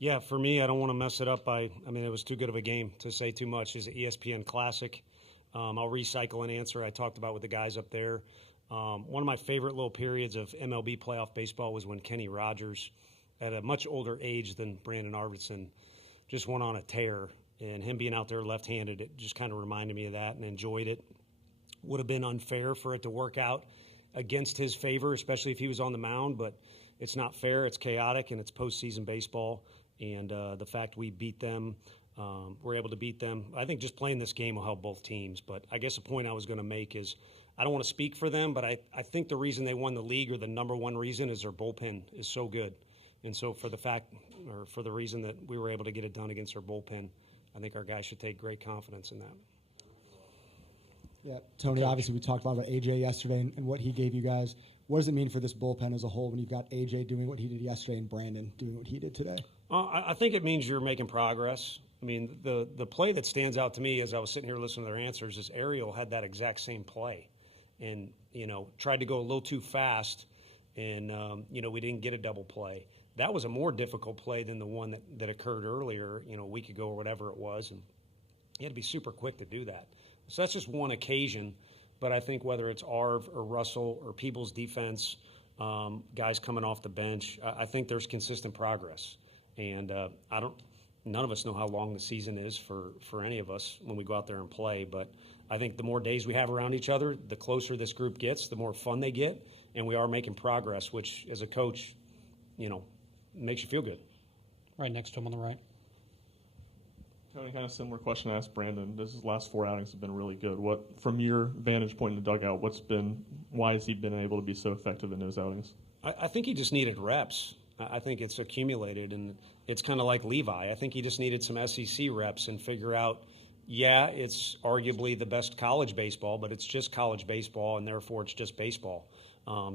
Yeah, for me, I don't want to mess it up it was too good of a game to say too much. It's an ESPN classic. I'll recycle an answer I talked about with the guys up there. One of my favorite little periods of MLB playoff baseball was when Kenny Rogers, at a much older age than Brandon Arvidsson, just went on a tear. And him being out there left-handed, it just kind of reminded me of that and enjoyed it. Would have been unfair for it to work out against his favor, especially if he was on the mound, but it's not fair, it's chaotic, and it's postseason baseball. And the fact we beat them, we're able to beat them. I think just playing this game will help both teams. But I guess the point I was going to make is I don't want to speak for them, but I think the reason they won the league, or the number one reason, is their bullpen is so good. And so for the reason that we were able to get it done against their bullpen, I think our guys should take great confidence in that. Yeah, Tony, obviously we talked a lot about AJ yesterday and what he gave you guys. What does it mean for this bullpen as a whole when you've got AJ doing what he did yesterday and Brandon doing what he did today? I think it means you're making progress. I mean, the play that stands out to me as I was sitting here listening to their answers is Ariel had that exact same play and, tried to go a little too fast and, we didn't get a double play. That was a more difficult play than the one that occurred earlier, a week ago or whatever it was. And you had to be super quick to do that. So that's just one occasion. But I think whether it's Arv or Russell or Peoples' defense, guys coming off the bench, I think there's consistent progress. And none of us know how long the season is for any of us when we go out there and play. But I think the more days we have around each other, the closer this group gets, the more fun they get. And we are making progress, which as a coach, makes you feel good. Right next to him on the right. Tony, kind of similar question I asked Brandon. His last 4 outings have been really good. What, from your vantage point in the dugout, why has he been able to be so effective in those outings? I think he just needed reps. I think it's accumulated, and it's kind of like Levi. I think he just needed some SEC reps and figure out, it's arguably the best college baseball, but it's just college baseball, and therefore it's just baseball.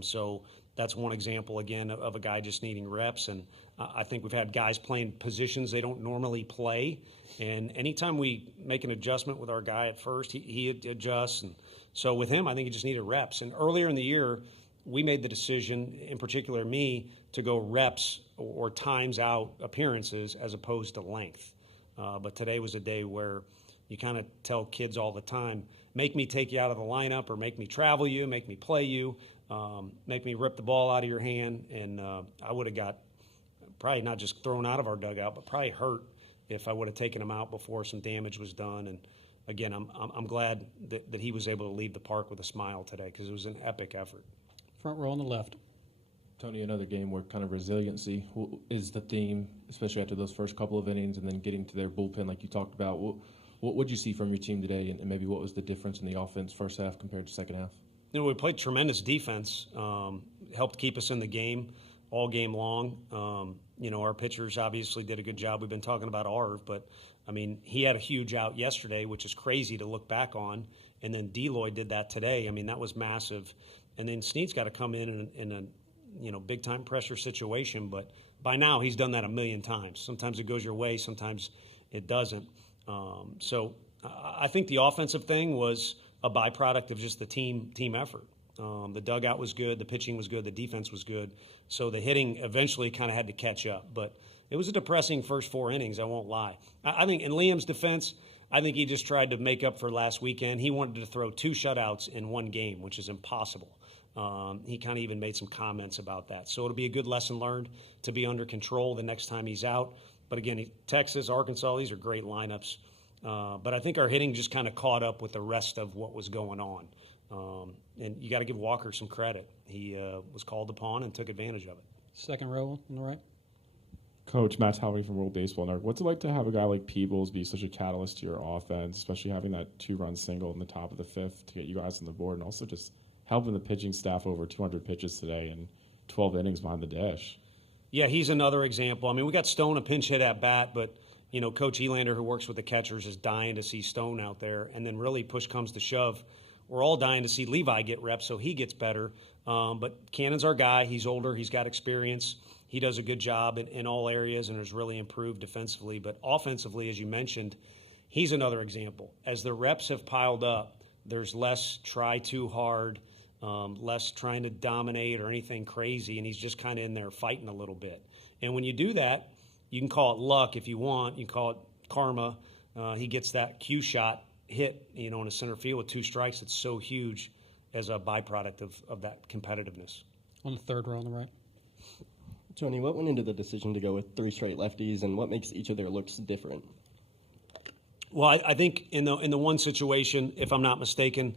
So that's one example, again, of a guy just needing reps. And I think we've had guys playing positions they don't normally play. And anytime we make an adjustment with our guy at first, he adjusts. And so with him, I think he just needed reps. And earlier in the year, we made the decision, in particular me, to go reps or times out appearances as opposed to length. But today was a day where you kind of tell kids all the time, make me take you out of the lineup or make me travel you, make me play you, make me rip the ball out of your hand. And I would have got probably not just thrown out of our dugout, but probably hurt if I would have taken him out before some damage was done. And again, I'm glad that he was able to leave the park with a smile today because it was an epic effort. Front row on the left. Tony, another game where kind of resiliency is the theme, especially after those first couple of innings and then getting to their bullpen like you talked about. What did you see from your team today, and maybe what was the difference in the offense first half compared to second half? We played tremendous defense, helped keep us in the game all game long. Our pitchers obviously did a good job. We've been talking about Arv, but, he had a huge out yesterday, which is crazy to look back on, and then Deloy did that today. That was massive. And then Snead's got to come in a big-time pressure situation, but by now he's done that a million times. Sometimes it goes your way, sometimes it doesn't. So I think the offensive thing was a byproduct of just the team effort. The dugout was good, the pitching was good, the defense was good. So the hitting eventually kind of had to catch up. But it was a depressing first 4 innings, I won't lie. I think in Liam's defense, I think he just tried to make up for last weekend. He wanted to throw 2 shutouts in one game, which is impossible. He kind of even made some comments about that. So it'll be a good lesson learned to be under control the next time he's out. But again, Texas, Arkansas, these are great lineups. But I think our hitting just kind of caught up with the rest of what was going on. And you got to give Walker some credit. He was called upon and took advantage of it. Second row on the right. Coach, Matt Talbot from World Baseball Network. What's it like to have a guy like Peebles be such a catalyst to your offense, especially having that 2-run single in the top of the 5th to get you guys on the board, and also just helping the pitching staff over 200 pitches today and 12 innings behind the dish? Yeah, he's another example. We got Stone a pinch hit at bat, but Coach Elander, who works with the catchers, is dying to see Stone out there. And then really push comes to shove. We're all dying to see Levi get reps so he gets better. But Cannon's our guy. He's older. He's got experience. He does a good job in all areas and has really improved defensively. But offensively, as you mentioned, he's another example. As the reps have piled up, there's less try too hard, less trying to dominate or anything crazy, and he's just kind of in there fighting a little bit. And when you do that, you can call it luck if you want. You can call it karma. He gets that cue shot hit, in the center field with 2 strikes. It's so huge as a byproduct of that competitiveness. On the third row on the right. Tony, what went into the decision to go with 3 straight lefties, and what makes each of their looks different? Well, I think in the one situation, if I'm not mistaken,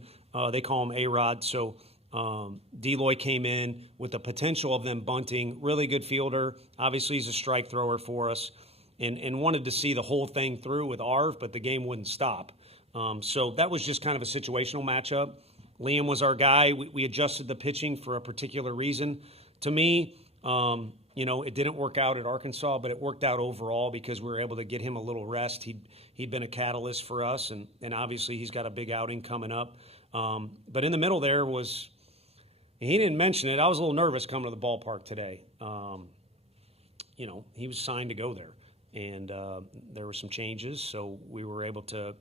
they call him A-Rod. So Deloy came in with the potential of them bunting. Really good fielder. Obviously, he's a strike thrower for us, and wanted to see the whole thing through with Arv, but the game wouldn't stop. So that was just kind of a situational matchup. Liam was our guy. We adjusted the pitching for a particular reason. To me, it didn't work out at Arkansas, but it worked out overall because we were able to get him a little rest. He'd been a catalyst for us, and obviously he's got a big outing coming up. But in the middle there was, he didn't mention it, I was a little nervous coming to the ballpark today. He was signed to go there, and there were some changes, so we were able to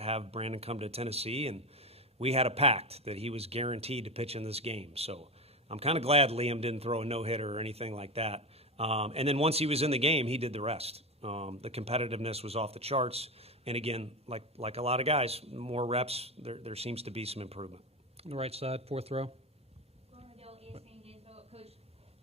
have Brandon come to Tennessee, and we had a pact that he was guaranteed to pitch in this game. So I'm kind of glad Liam didn't throw a no-hitter or anything like that. And then once he was in the game, he did the rest. The competitiveness was off the charts. And again, like a lot of guys, more reps, there seems to be some improvement. On the right side, fourth row. Coach,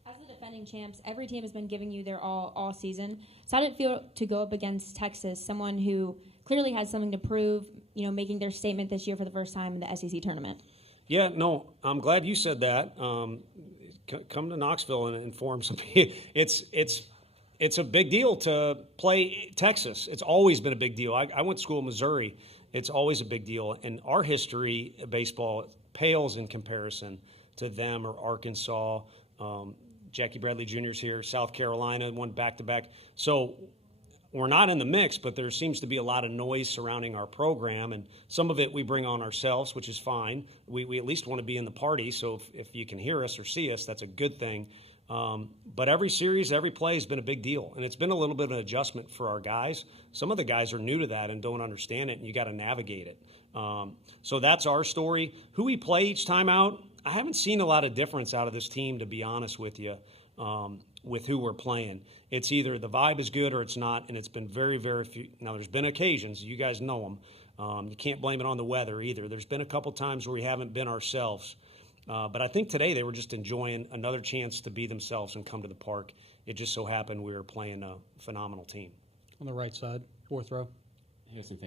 as the defending champs, every team has been giving you their all season. So how did it feel to go up against Texas, someone who clearly has something to prove, making their statement this year for the first time in the SEC tournament? Yeah, no, I'm glad you said that. Come to Knoxville and inform some people. It's a big deal to play Texas. It's always been a big deal. I went to school in Missouri. It's always a big deal. And our history of baseball pales in comparison to them or Arkansas. Jackie Bradley Jr.'s here. South Carolina won back-to-back. So we're not in the mix, but there seems to be a lot of noise surrounding our program, and some of it we bring on ourselves, which is fine. We at least want to be in the party, so if you can hear us or see us, that's a good thing. But every series, every play has been a big deal, and it's been a little bit of an adjustment for our guys. Some of the guys are new to that and don't understand it, and you got to navigate it. So that's our story. Who we play each time out, I haven't seen a lot of difference out of this team, to be honest with you. With who we're playing. It's either the vibe is good or it's not, and it's been very, very few. Now, there's been occasions, you guys know them. You can't blame it on the weather either. There's been a couple times where we haven't been ourselves. But I think today they were just enjoying another chance to be themselves and come to the park. It just so happened we were playing a phenomenal team. On the right side, fourth row. Harrison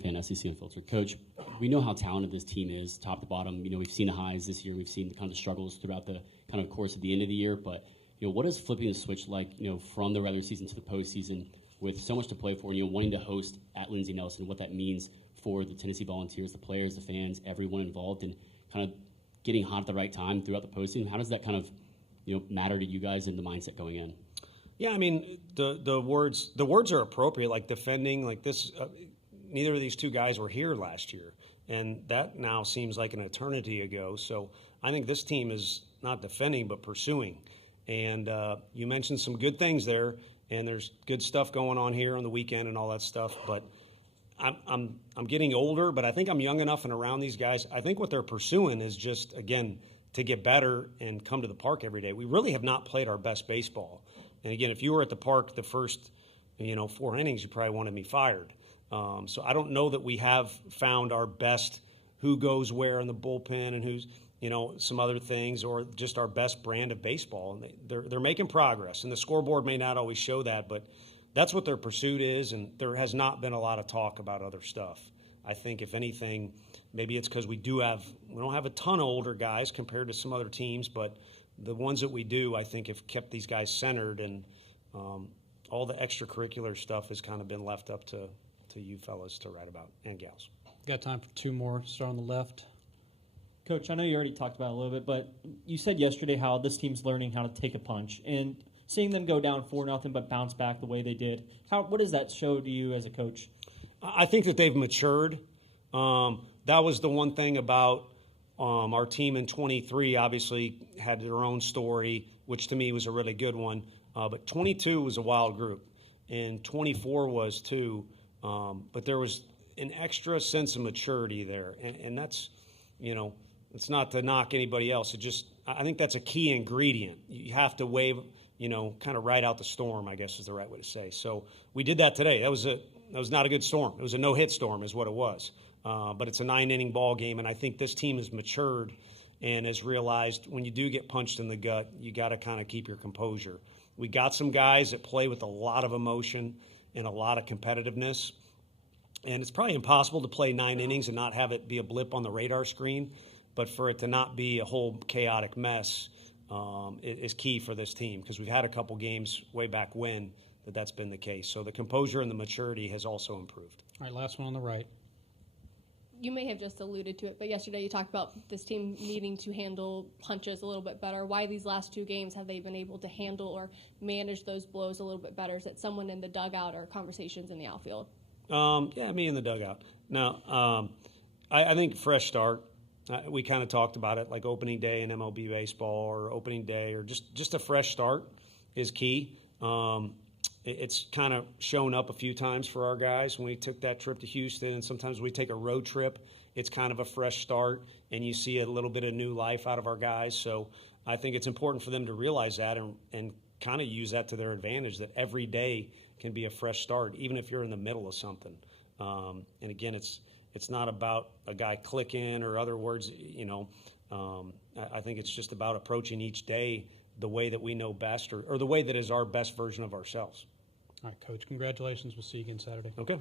Fan, SEC Unfiltered. Coach, we know how talented this team is, top to bottom. We've seen the highs this year. We've seen the kind of struggles throughout the kind of course of the end of the year. But, what is flipping the switch like, from the regular season to the postseason with so much to play for, and, wanting to host at Lindsey Nelson, what that means for the Tennessee Volunteers, the players, the fans, everyone involved, and kind of getting hot at the right time throughout the postseason? How does that kind of, matter to you guys and the mindset going in? Yeah, I mean, the words are appropriate, like defending, like this. Neither of these two guys were here last year, and that now seems like an eternity ago. So I think this team is not defending but pursuing. And you mentioned some good things there, and there's good stuff going on here on the weekend and all that stuff. But I'm getting older, but I think I'm young enough and around these guys. I think what they're pursuing is just, again, to get better and come to the park every day. We really have not played our best baseball. And again, if you were at the park the first, 4 innings, you probably wanted me fired. So I don't know that we have found our best who goes where in the bullpen and who's, some other things, or just our best brand of baseball. And they're making progress, and the scoreboard may not always show that, but that's what their pursuit is, and there has not been a lot of talk about other stuff. I think, if anything, maybe it's because we don't have a ton of older guys compared to some other teams, but the ones that we do, I think, have kept these guys centered, and all the extracurricular stuff has kind of been left up to you fellas to write about, and gals. Got time for 2 more. Start on the left. Coach, I know you already talked about it a little bit, but you said yesterday how this team's learning how to take a punch, and seeing them go down 4-0 but bounce back the way they did, what does that show to you as a coach? I think that they've matured. That was the one thing about our team in 23, obviously had their own story, which to me was a really good one. But 22 was a wild group, and 24 was too. But there was an extra sense of maturity there, and that's, it's not to knock anybody else. I think that's a key ingredient. You have to kind of ride out the storm, I guess is the right way to say. So we did that today. That was not a good storm. It was a no-hit storm is what it was. But it's a 9-inning ball game, and I think this team has matured and has realized when you do get punched in the gut, you got to kind of keep your composure. We got some guys that play with a lot of emotion and a lot of competitiveness, and it's probably impossible to play 9 innings and not have it be a blip on the radar screen, but for it to not be a whole chaotic mess is key for this team, because we've had a couple games way back when that's been the case. So the composure and the maturity has also improved. All right, last one on the right. You may have just alluded to it, but yesterday you talked about this team needing to handle punches a little bit better. Why these last 2 games have they been able to handle or manage those blows a little bit better? Is it someone in the dugout or conversations in the outfield? Yeah, me in the dugout. Now, I think fresh start. We kind of talked about it, like opening day in MLB baseball or opening day, or just a fresh start is key. It's kind of shown up a few times for our guys when we took that trip to Houston, and sometimes we take a road trip. It's kind of a fresh start, and you see a little bit of new life out of our guys. So I think it's important for them to realize that and kind of use that to their advantage, that every day can be a fresh start, even if you're in the middle of something. And again, it's not about a guy clicking or other words, I think it's just about approaching each day the way that we know best, or the way that is our best version of ourselves. All right, Coach, congratulations. We'll see you again Saturday. Okay.